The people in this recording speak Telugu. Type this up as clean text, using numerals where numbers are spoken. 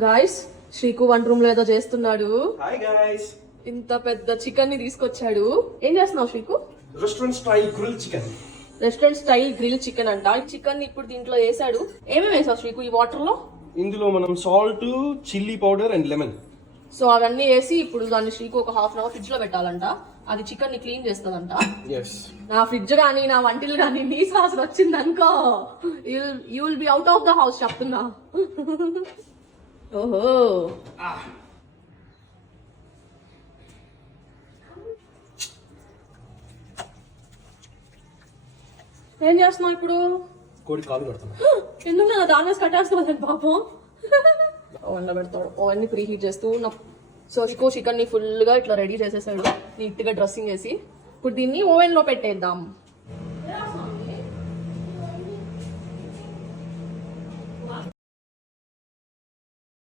గాయ్స్, శ్రీకు వంట రూమ్ లో ఏదో చేస్తున్నాడు. హాయ్ గైస్, ఇంత పెద్ద చికెన్ ని తీసుకొచ్చాడు. ఏం చేస్తున్నావు శ్రీకు? Restaurant style grill chicken. Restaurant style grill chicken అంట. చికెన్ ఇప్పుడు దీంట్లో వేసాడు. ఏమేమి వేసావు శ్రీకు ఈ వాటర్ లో? ఇందులో మనం salt, chilli powder and lemon. So అవన్నీ వేసి ఇప్పుడు దాన్ని శ్రీకు ఒక హాఫ్ అన్ అవర్ ఫ్రిడ్జ్ లో పెట్టాలంట. అది చికెన్ ని క్లీన్ చేస్తుందంట. నా ఫ్రిడ్జ్ కానీ నా వంటిల్ కానీ నీ శ్వాసన వచ్చింది అనుకో, you will be out of the house చెప్తున్నా. ఓహో, ఏం చేస్తున్నావు ఇప్పుడు? కోడి కాలు కడుతున్నా. ఎందుకు నా దాని వేసి కట్టేస్తున్నాను పాపం. ఓవెన్ లో పెడతాడు. ఓవెన్ ని ప్రీ హీట్ చేస్తూ సో చికెన్ ని ఫుల్ గా ఇట్లా రెడీ చేసేసాడు, నీట్ గా డ్రెస్సింగ్ వేసి. ఇప్పుడు దీన్ని ఓవెన్ లో పెట్టేద్దాం.